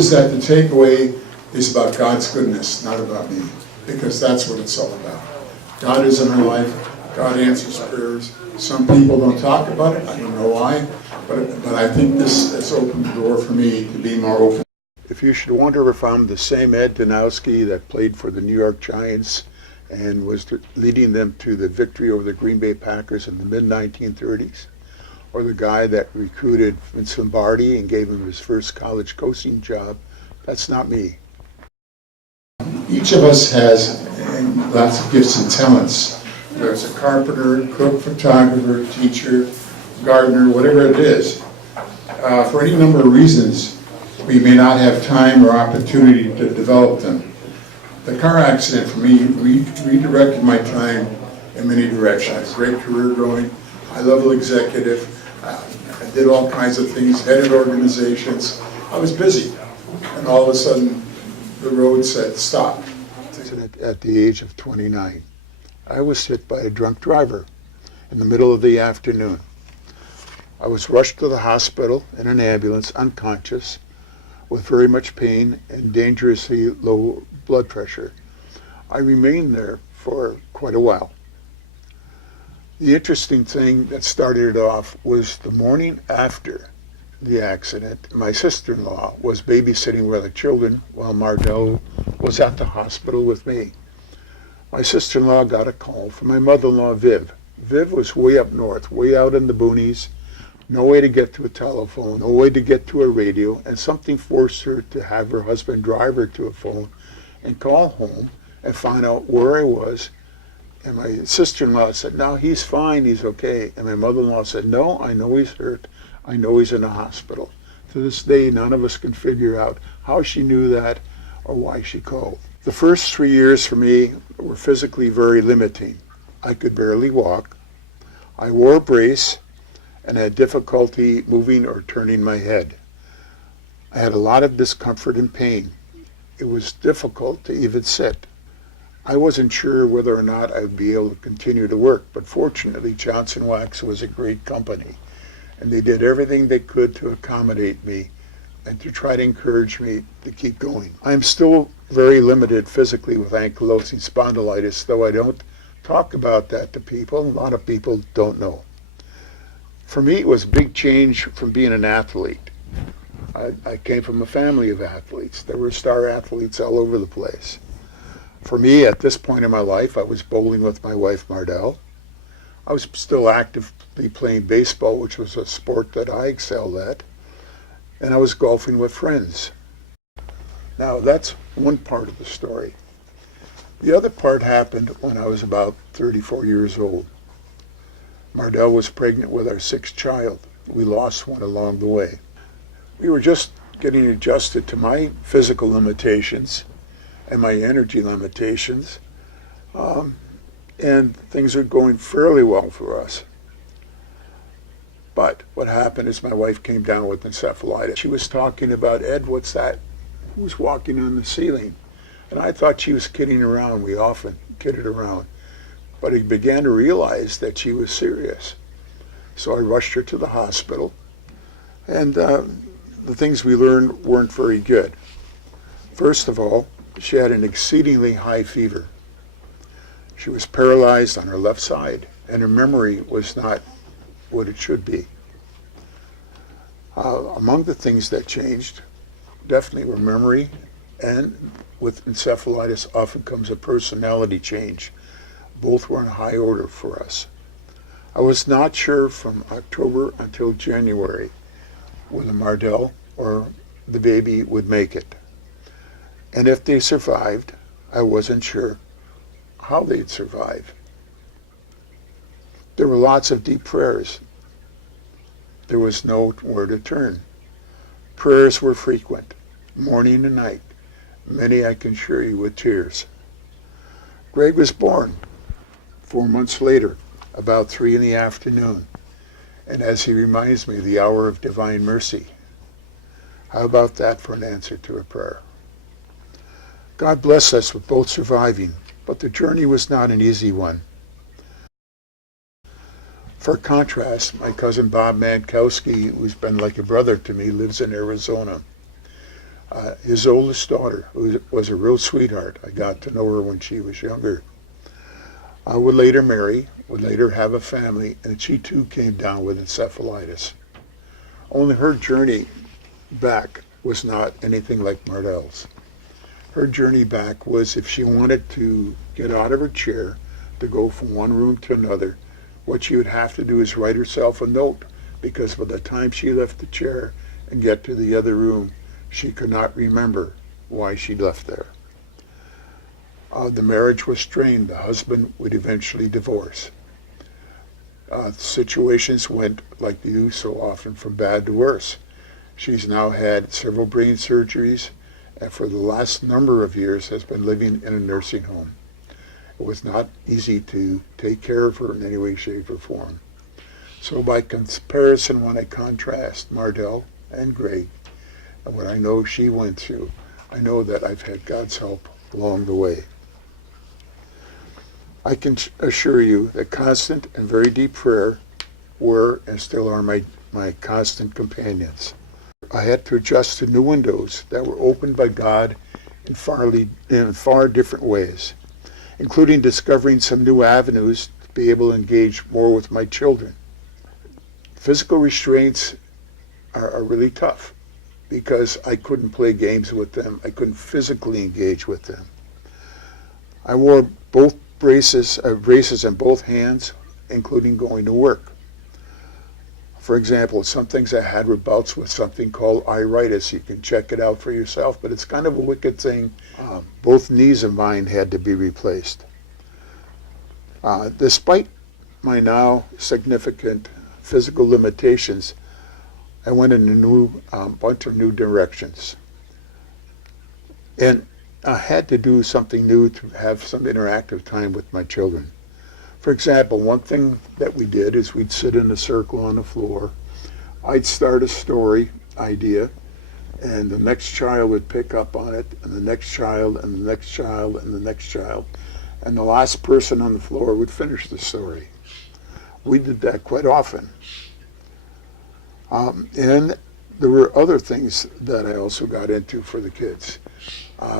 is that the takeaway is about God's goodness, not about me, because that's what it's all about. God is in our life. God answers prayers. Some people don't talk about it. I don't know why, but I think this has opened the door for me to be more open. If you should wonder if I'm the same Ed Danowski that played for the New York Giants and was leading them to the victory over the Green Bay Packers in the mid-1930s, or the guy that recruited Vince Lombardi and gave him his first college coaching job, that's not me. Each of us has lots of gifts and talents. There's a carpenter, cook, photographer, teacher, gardener, whatever it is. For any number of reasons, we may not have time or opportunity to develop them. The car accident for me redirected my time in many directions. Great career going, high-level executive. I did all kinds of things, headed organizations. I was busy, and all of a sudden, the road said, stop. At the age of 29, I was hit by a drunk driver in the middle of the afternoon. I was rushed to the hospital in an ambulance, unconscious, with very much pain and dangerously low blood pressure. I remained there for quite a while. The interesting thing that started it off was the morning after the accident, my sister-in-law was babysitting with the children while Mardell was at the hospital with me. My sister-in-law got a call from my mother-in-law, Viv. Viv was way up north, way out in the boonies, no way to get to a telephone, no way to get to a radio, and something forced her to have her husband drive her to a phone and call home and find out where I was. And my sister-in-law said, no, he's fine, he's okay. And my mother-in-law said, no, I know he's hurt. I know he's in the hospital. To this day, none of us can figure out how she knew that or why she called. The first 3 years for me were physically very limiting. I could barely walk. I wore a brace and had difficulty moving or turning my head. I had a lot of discomfort and pain. It was difficult to even sit. I wasn't sure whether or not I would be able to continue to work, but fortunately Johnson Wax was a great company, and they did everything they could to accommodate me and to try to encourage me to keep going. I'm still very limited physically with ankylosing spondylitis, though I don't talk about that to people. A lot of people don't know. For me, it was a big change from being an athlete. I came from a family of athletes. There were star athletes all over the place. For me, at this point in my life, I was bowling with my wife, Mardell. I was still actively playing baseball, which was a sport that I excelled at. And I was golfing with friends. Now, that's one part of the story. The other part happened when I was about 34 years old. Mardell was pregnant with our sixth child. We lost one along the way. We were just getting adjusted to my physical limitations and my energy limitations, and things are going fairly well for us. But what happened is my wife came down with encephalitis. She was talking about, Ed, what's that? Who's walking on the ceiling? And I thought she was kidding around. We often kidded around. But I began to realize that she was serious. So I rushed her to the hospital, and the things we learned weren't very good. First of all, she had an exceedingly high fever. She was paralyzed on her left side, and her memory was not what it should be. Among the things that changed definitely were memory, and with encephalitis often comes a personality change. Both were in high order for us. I was not sure from October until January whether Mardell or the baby would make it. And if they survived, I wasn't sure how they'd survive. There were lots of deep prayers. There was nowhere to turn. Prayers were frequent, morning and night, many I can assure you with tears. Greg was born 4 months later, about 3 in the afternoon, and as he reminds me, the hour of divine mercy. How about that for an answer to a prayer? God bless us with both surviving, but the journey was not an easy one. For contrast, my cousin Bob Mankowski, who's been like a brother to me, lives in Arizona. His oldest daughter, who was a real sweetheart, I got to know her when she was younger, would later marry, would later have a family, and she too came down with encephalitis. Only her journey back was not anything like Mardel's. Her journey back was if she wanted to get out of her chair to go from one room to another, what she would have to do is write herself a note, because by the time she left the chair and get to the other room, she could not remember why she left there. The marriage was strained. The husband would eventually divorce. Situations went, like they do so often, from bad to worse. She's now had several brain surgeries, and for the last number of years has been living in a nursing home. It was not easy to take care of her in any way, shape, or form. So by comparison, when I contrast Mardell and Greg, and what I know she went through, I know that I've had God's help along the way. I can assure you that constant and very deep prayer were and still are my constant companions. I had to adjust to new windows that were opened by God in far different ways, including discovering some new avenues to be able to engage more with my children. Physical restraints are really tough because I couldn't play games with them. I couldn't physically engage with them. I wore both braces in both hands, including going to work. For example, some things I had were bouts with something called iritis. You can check it out for yourself, but it's kind of a wicked thing. Both knees of mine had to be replaced. Despite my now significant physical limitations, I went in a bunch of new directions. And I had to do something new to have some interactive time with my children. For example, one thing that we did is we'd sit in a circle on the floor. I'd start a story idea, and the next child would pick up on it, and the next child, and the next child, and the next child. And the last person on the floor would finish the story. We did that quite often. And there were other things that I also got into for the kids.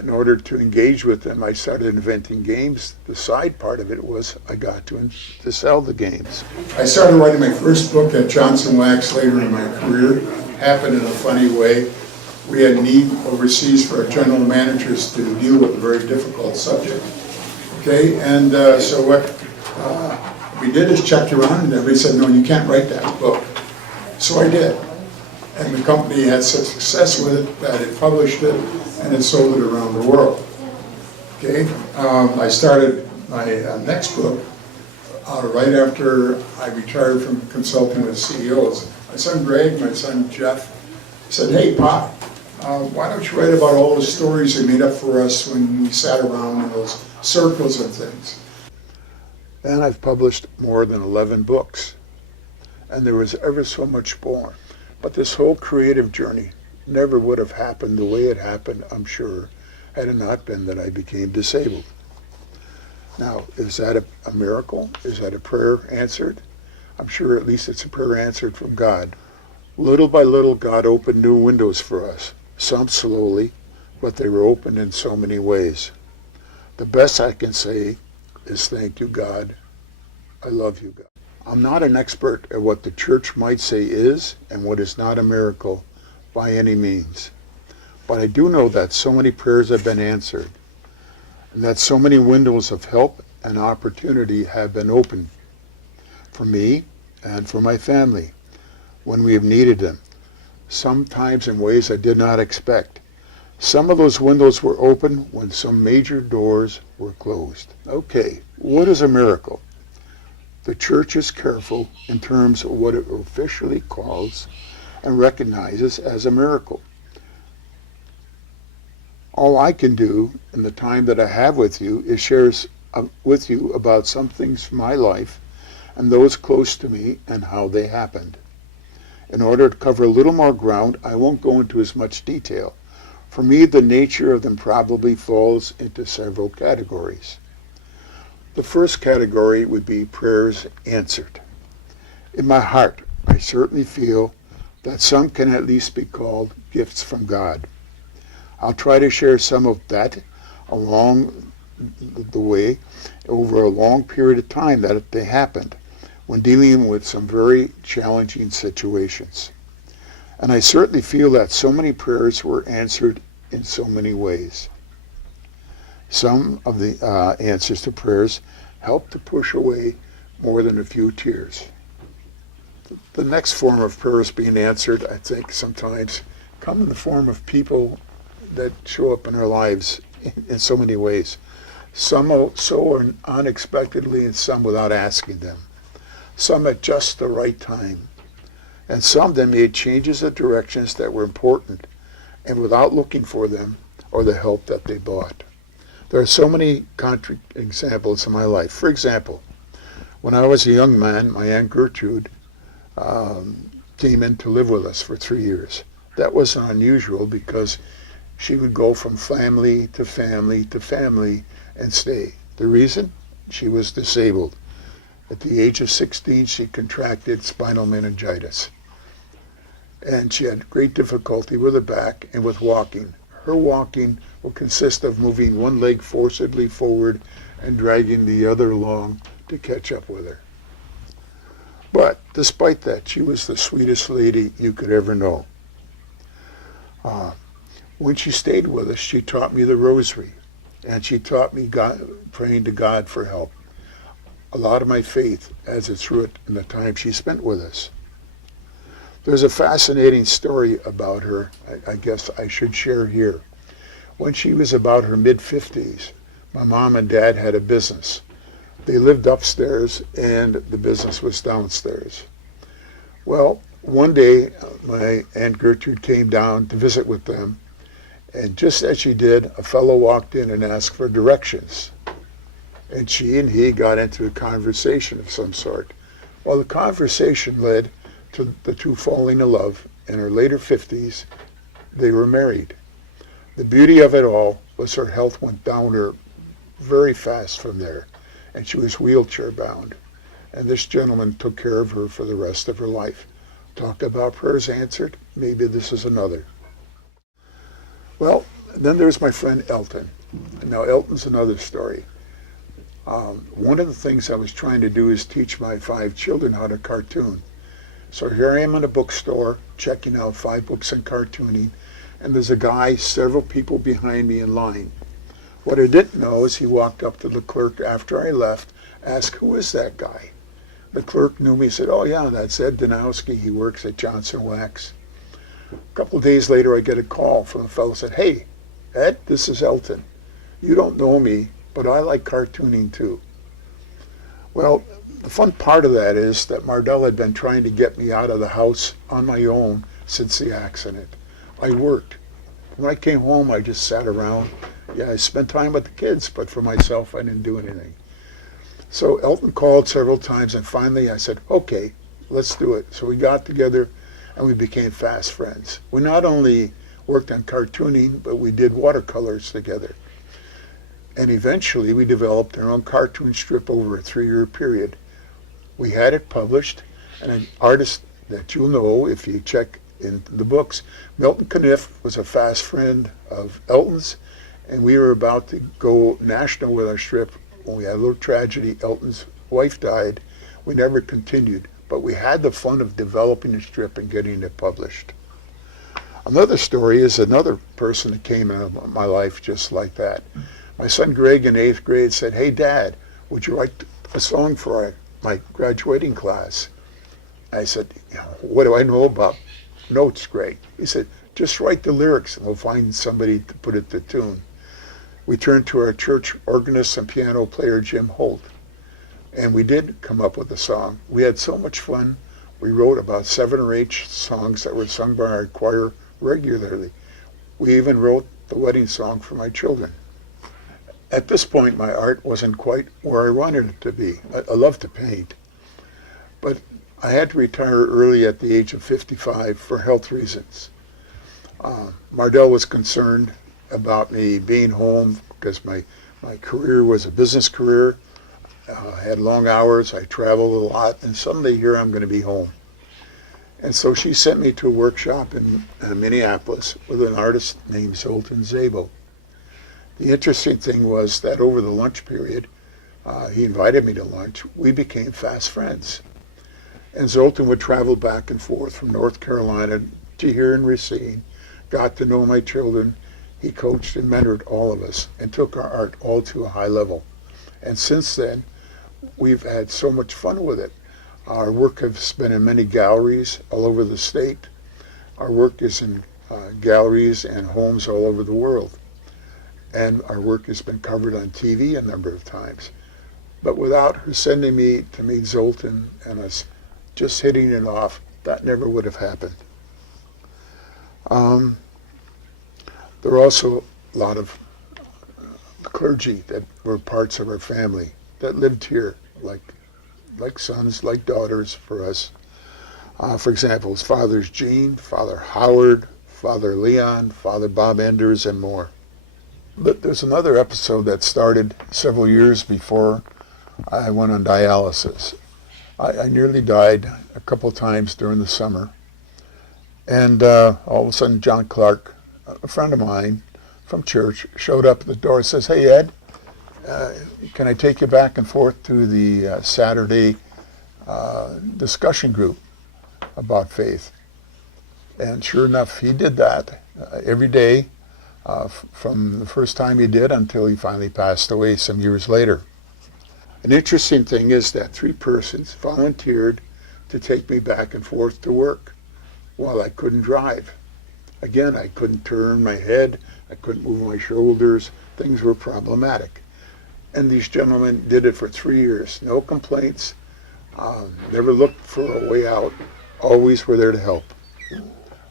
In order to engage with them, I started inventing games. The side part of it was I got to sell the games. I started writing my first book at Johnson Wax later in my career. Happened in a funny way. We had a need overseas for general managers to deal with a very difficult subject. Okay, and so what we did is checked around, and everybody said, no, you can't write that book. So I did. And the company had such success with it that it published it and it sold it around the world. Okay, I started my next book right after I retired from consulting with CEOs. My son Greg, my son Jeff said, hey, Pop, why don't you write about all the stories you made up for us when we sat around in those circles and things? And I've published more than 11 books. And there was ever so much more. But this whole creative journey never would have happened the way it happened, I'm sure, had it not been that I became disabled. Now, is that a miracle? Is that a prayer answered? I'm sure at least it's a prayer answered from God. Little by little, God opened new windows for us. Some slowly, but they were opened in so many ways. The best I can say is thank you, God. I love you, God. I'm not an expert at what the church might say is and what is not a miracle by any means. But I do know that so many prayers have been answered and that so many windows of help and opportunity have been opened for me and for my family when we have needed them, sometimes in ways I did not expect. Some of those windows were open when some major doors were closed. Okay, what is a miracle? The church is careful in terms of what it officially calls and recognizes as a miracle. All I can do in the time that I have with you is share with you about some things from my life and those close to me and how they happened. In order to cover a little more ground, I won't go into as much detail. For me, the nature of them probably falls into several categories. The first category would be prayers answered. In my heart, I certainly feel that some can at least be called gifts from God. I'll try to share some of that along the way over a long period of time that they happened when dealing with some very challenging situations. And I certainly feel that so many prayers were answered in so many ways. Some of the answers to prayers helped to push away more than a few tears. The next form of prayers being answered, I think, sometimes come in the form of people that show up in our lives in so many ways. Some so unexpectedly and some without asking them. Some at just the right time. And some that made changes of directions that were important and without looking for them or the help that they brought. There are so many examples in my life. For example, when I was a young man, my Aunt Gertrude came in to live with us for 3 years. That was unusual because she would go from family to family to family and stay. The reason? She was disabled. At the age of 16, she contracted spinal meningitis. And she had great difficulty with her back and with walking. Her walking will consist of moving one leg forcibly forward and dragging the other along to catch up with her. But despite that, she was the sweetest lady you could ever know. When she stayed with us, she taught me the rosary, and she taught me praying to God for help. A lot of my faith as its root in the time she spent with us. There's a fascinating story about her I guess I should share here. When she was about her mid-50s, my mom and dad had a business. They lived upstairs and the business was downstairs. Well, one day my Aunt Gertrude came down to visit with them, and just as she did, a fellow walked in and asked for directions. And she and he got into a conversation of some sort. Well, the conversation led to the two falling in love. In her later 50s, they were married. The beauty of it all was her health went down her very fast from there, and she was wheelchair bound. And this gentleman took care of her for the rest of her life. Talk about prayers answered, maybe this is another. Well, then there's my friend Elton. Now Elton's another story. One of the things I was trying to do is teach my 5 children how to cartoon. So here I am in a bookstore checking out 5 books on cartooning, and there's a guy, several people behind me in line. What I didn't know is he walked up to the clerk after I left, asked, "Who is that guy?" The clerk knew me, said, "Oh yeah, that's Ed Danowski. He works at Johnson Wax." A couple of days later, I get a call from a fellow who said, "Hey, Ed, this is Elton. You don't know me, but I like cartooning too." Well, the fun part of that is that Mardell had been trying to get me out of the house on my own since the accident. I worked. When I came home, I just sat around. Yeah, I spent time with the kids, but for myself, I didn't do anything. So Elton called several times, and finally I said, "Okay, let's do it." So we got together, and we became fast friends. We not only worked on cartooning, but we did watercolors together. And eventually we developed our own cartoon strip over a 3-year period. We had it published, and an artist that you'll know if you check in the books, Milton Caniff, was a fast friend of Elton's, and we were about to go national with our strip when we had a little tragedy. Elton's wife died. We never continued, but we had the fun of developing the strip and getting it published. Another story is another person that came into my life just like that. My son Greg in 8th grade said, "Hey Dad, would you write a song for my graduating class?" I said, "What do I know about notes, Greg?" He said, "Just write the lyrics and we'll find somebody to put it to tune." We turned to our church organist and piano player, Jim Holt, and we did come up with a song. We had so much fun. We wrote about 7 or 8 songs that were sung by our choir regularly. We even wrote the wedding song for my children. At this point, my art wasn't quite where I wanted it to be. I love to paint, but I had to retire early at the age of 55 for health reasons. Mardell was concerned about me being home because my career was a business career. I had long hours, I traveled a lot, and someday here I'm going to be home. And so she sent me to a workshop in Minneapolis with an artist named Zoltan Zabel. The interesting thing was that over the lunch period, he invited me to lunch. We became fast friends. And Zoltan would travel back and forth from North Carolina to here in Racine, got to know my children. He coached and mentored all of us and took our art all to a high level. And since then, we've had so much fun with it. Our work has been in many galleries all over the state. Our work is in galleries and homes all over the world. And our work has been covered on TV a number of times. But without her sending me to meet Zoltan and us just hitting it off, that never would have happened. There are also a lot of clergy that were parts of our family that lived here, like sons, like daughters for us. For example, his fathers Gene, Father Howard, Father Leon, Father Bob Enders, and more. But there's another episode that started several years before I went on dialysis. I nearly died a couple times during the summer. And all of a sudden, John Clark, a friend of mine from church, showed up at the door and says, "Hey, Ed, can I take you back and forth to the Saturday discussion group about faith?" And sure enough, he did that every day from the first time he did until he finally passed away some years later. An interesting thing is that 3 persons volunteered to take me back and forth to work while I couldn't drive. Again, I couldn't turn my head, I couldn't move my shoulders, things were problematic. And these gentlemen did it for 3 years, no complaints, never looked for a way out, always were there to help.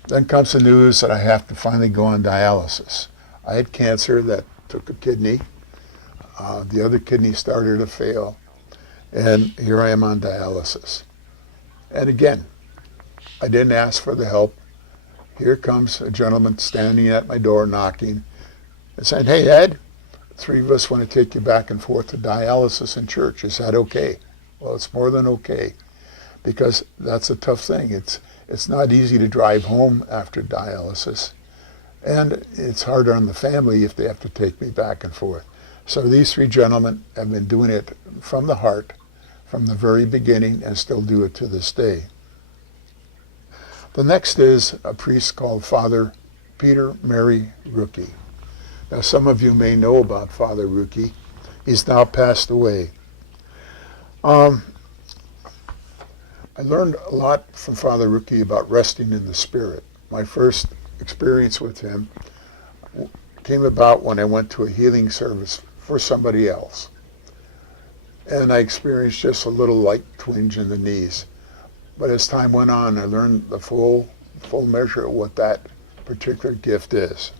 Then comes the news that I have to finally go on dialysis. I had cancer that took a kidney. The other kidney started to fail, and here I am on dialysis. And again, I didn't ask for the help. Here comes a gentleman standing at my door knocking and saying, "Hey, Ed, 3 of us want to take you back and forth to dialysis in church. Is that okay?" Well, it's more than okay, because that's a tough thing. It's not easy to drive home after dialysis, and it's harder on the family if they have to take me back and forth. So these 3 gentlemen have been doing it from the heart, from the very beginning, and still do it to this day. The next is a priest called Father Peter Mary Rookie. Now, some of you may know about Father Rookie. He's now passed away. I learned a lot from Father Rookie about resting in the Spirit. My first experience with him came about when I went to a healing service for somebody else. And I experienced just a little light twinge in the knees. But as time went on, I learned the full measure of what that particular gift is.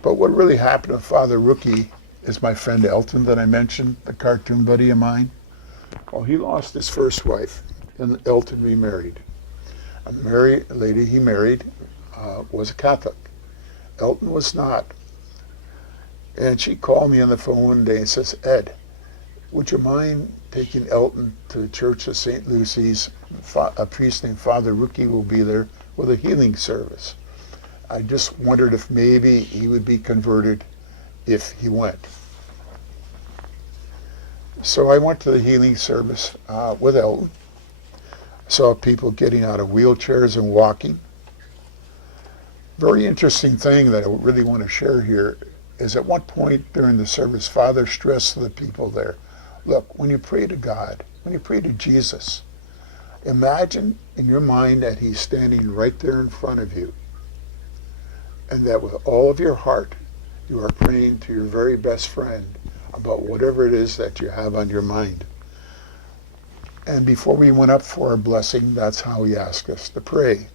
But what really happened to Father Rookie is my friend Elton that I mentioned, the cartoon buddy of mine. Well, he lost his first wife, and Elton remarried. A lady he married was a Catholic. Elton was not. And she called me on the phone one day and says, "Ed, would you mind taking Elton to the Church of St. Lucy's? A priest named Father Rookie will be there with a healing service. I just wondered if maybe he would be converted if he went." So I went to the healing service with Elton. Saw people getting out of wheelchairs and walking. Very interesting thing that I really want to share here is at one point during the service, Father stressed to the people there, look, when you pray to God, when you pray to Jesus, imagine in your mind that he's standing right there in front of you, and that with all of your heart, you are praying to your very best friend about whatever it is that you have on your mind. And before we went up for our blessing, that's how he asked us to pray.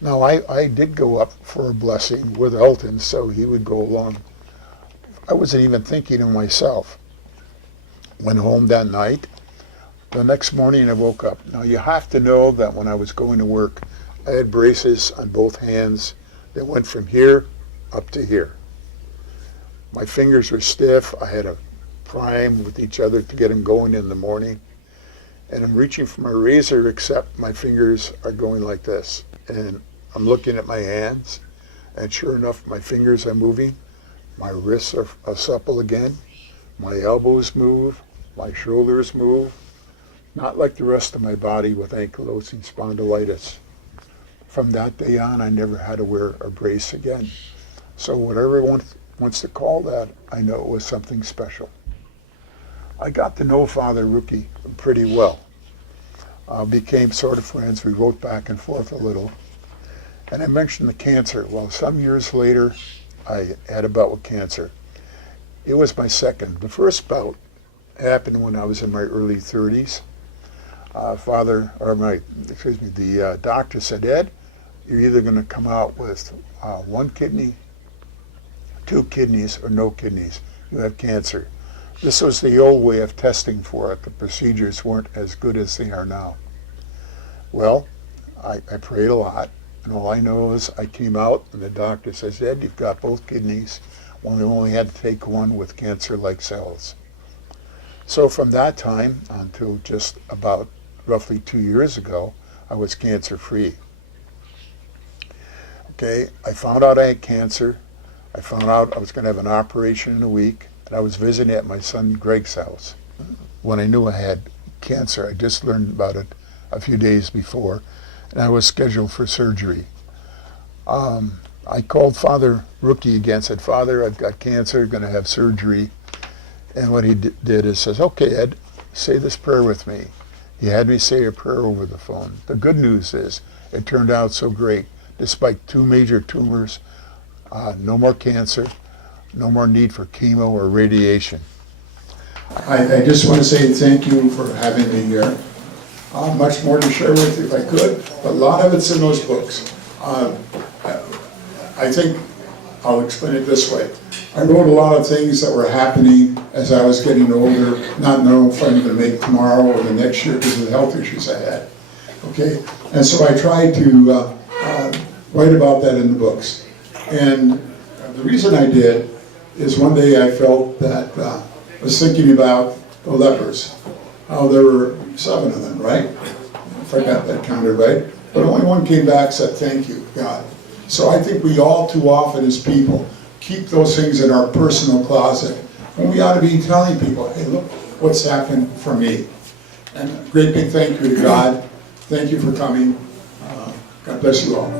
Now, I did go up for a blessing with Elton, so he would go along. I wasn't even thinking of myself. Went home that night. The next morning I woke up. Now, you have to know that when I was going to work, I had braces on both hands that went from here up to here. My fingers were stiff. I had to prime with each other to get them going in the morning. and I'm reaching for my razor, except my fingers are going like this. And I'm looking at my hands, and sure enough, my fingers are moving. My wrists are supple again. My elbows move. My shoulders move. Not like the rest of my body with ankylosing spondylitis. From that day on, I never had to wear a brace again. So whatever one wants to call that, I know it was something special. I got to know Father Rookie pretty well. Became sort of friends. We wrote back and forth a little. And I mentioned the cancer. Well, some years later, I had a bout with cancer. It was my second. The first bout happened when I was in my early 30s. The doctor said, Ed, you're either going to come out with one kidney, 2 kidneys, or no kidneys. You have cancer. This was the old way of testing for it. The procedures weren't as good as they are now. Well, I prayed a lot, and all I know is I came out, and the doctor says, Ed, you've got both kidneys. Well, we only had to take one with cancer-like cells. So from that time until just about roughly 2 years ago, I was cancer-free. Okay, I found out I had cancer. I found out I was going to have an operation in a week, and I was visiting at my son Greg's house. When I knew I had cancer, I just learned about it a few days before, and I was scheduled for surgery. I called Father Rookie again, said, Father, I've got cancer, going to have surgery. And what he did is says, okay, Ed, say this prayer with me. He had me say a prayer over the phone. The good news is it turned out so great. Despite 2 major tumors, no more cancer, no more need for chemo or radiation. I just want to say thank you for having me here. Much more to share with you if I could, but a lot of it's in those books. I think I'll explain it this way. I wrote a lot of things that were happening as I was getting older, not knowing if I'm going to make tomorrow or the next year because of the health issues I had. Okay, and so I tried to write about that in the books. And the reason I did is one day I felt that I was thinking about the lepers, how there were 7 of them, right? If I got that counted right. But only one came back and said, thank you, God. So I think we all too often as people keep those things in our personal closet when we ought to be telling people, hey, look what's happened for me. And a great big thank you to God. Thank you for coming. God bless you all.